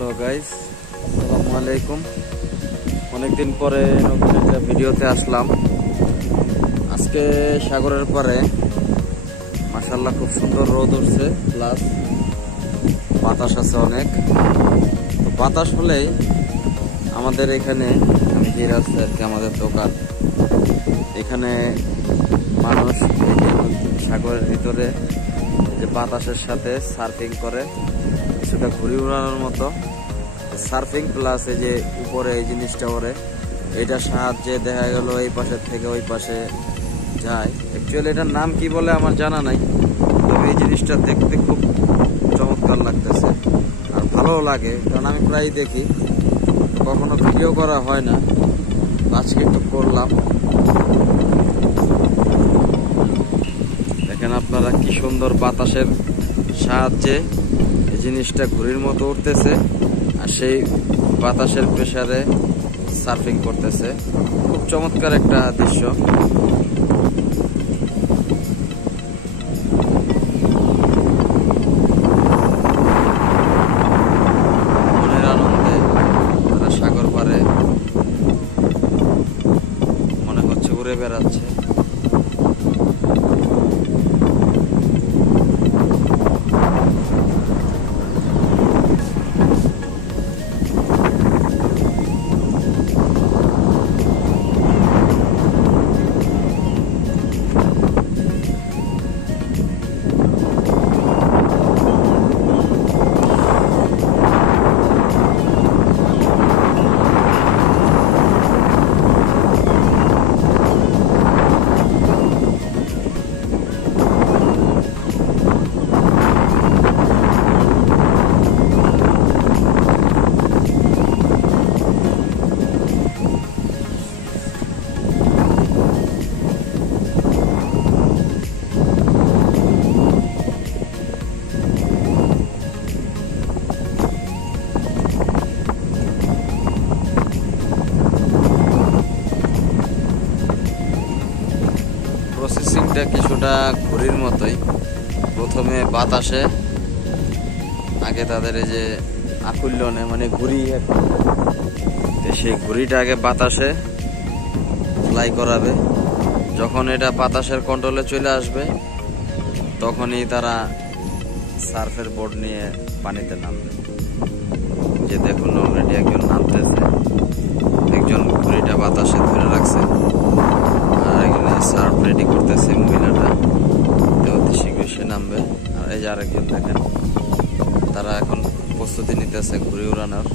Hello guys, আসসালামু আলাইকুম। অনেকদিন পরে নতুন একটা ভিডিওতে আসলাম। আজকে সাগরের পারে মাশাআল্লাহ খুব সুন্দর রোদ উঠছে, প্লাস বাতাস আছে অনেক। তো বাতাস হলেই আমাদের এখানে যে রাস্তা আর কি আমাদের দোকান, এখানে মানুষ সাগরের ভিতরে যে বাতাসের সাথে সার্ফিং করে, কিছুটা ঘুরি উড়ানোর মতো সার্ফিং, প্লাস এই যে উপরে এই জিনিসটা ওরে, এটার সাহায্যে দেখা গেল এই পাশের থেকে ওই পাশে যায়। অ্যাকচুয়ালি এটার নাম কি বলে আমার জানা নাই, তবে এই জিনিসটা দেখতে খুব চমৎকার লাগতেছে আর ভালোও লাগে, কারণ আমি প্রায় দেখি, কখনো ভিডিও করা হয় না, আজকে একটু করলাম। দেখেন আপনারা কি সুন্দর বাতাসের সাহায্যে এই জিনিসটা ঘুড়ির মতো উঠতেছে আর সেই বাতাসের প্রেসারে সার্ফিং করতেছে। খুব চমৎকার একটা দৃশ্য। মনের আনন্দে তারা সাগর পারে মনে হচ্ছে ঘুরে বেড়াচ্ছে। প্রসেসিংটা কিছুটা ঘুড়ির মতোই। প্রথমে বাতাসে আগে তাদের এই যে আকুল্যনে মানে ঘুড়ি, সেই ঘুড়িটা আগে বাতাসে ফ্লাই করাবে। যখন এটা বাতাসের কন্ট্রোলে চলে আসবে, তখনই তারা সার্ফের বোর্ড নিয়ে পানিতে নামবে। যে দেখুন অলরেডি একজন নামতেছে, একজন ঘুড়িটা বাতাসে ধরে রাখছে আর এখানে সার্ফ রেডি করতেছে মহিলাটা, অতি শীঘ্রই সে নামবে। আর এই যে আরেকজন দেখেন, তারা এখন প্রস্তুতি নিতেছে ঘুড়ি উড়ানোর।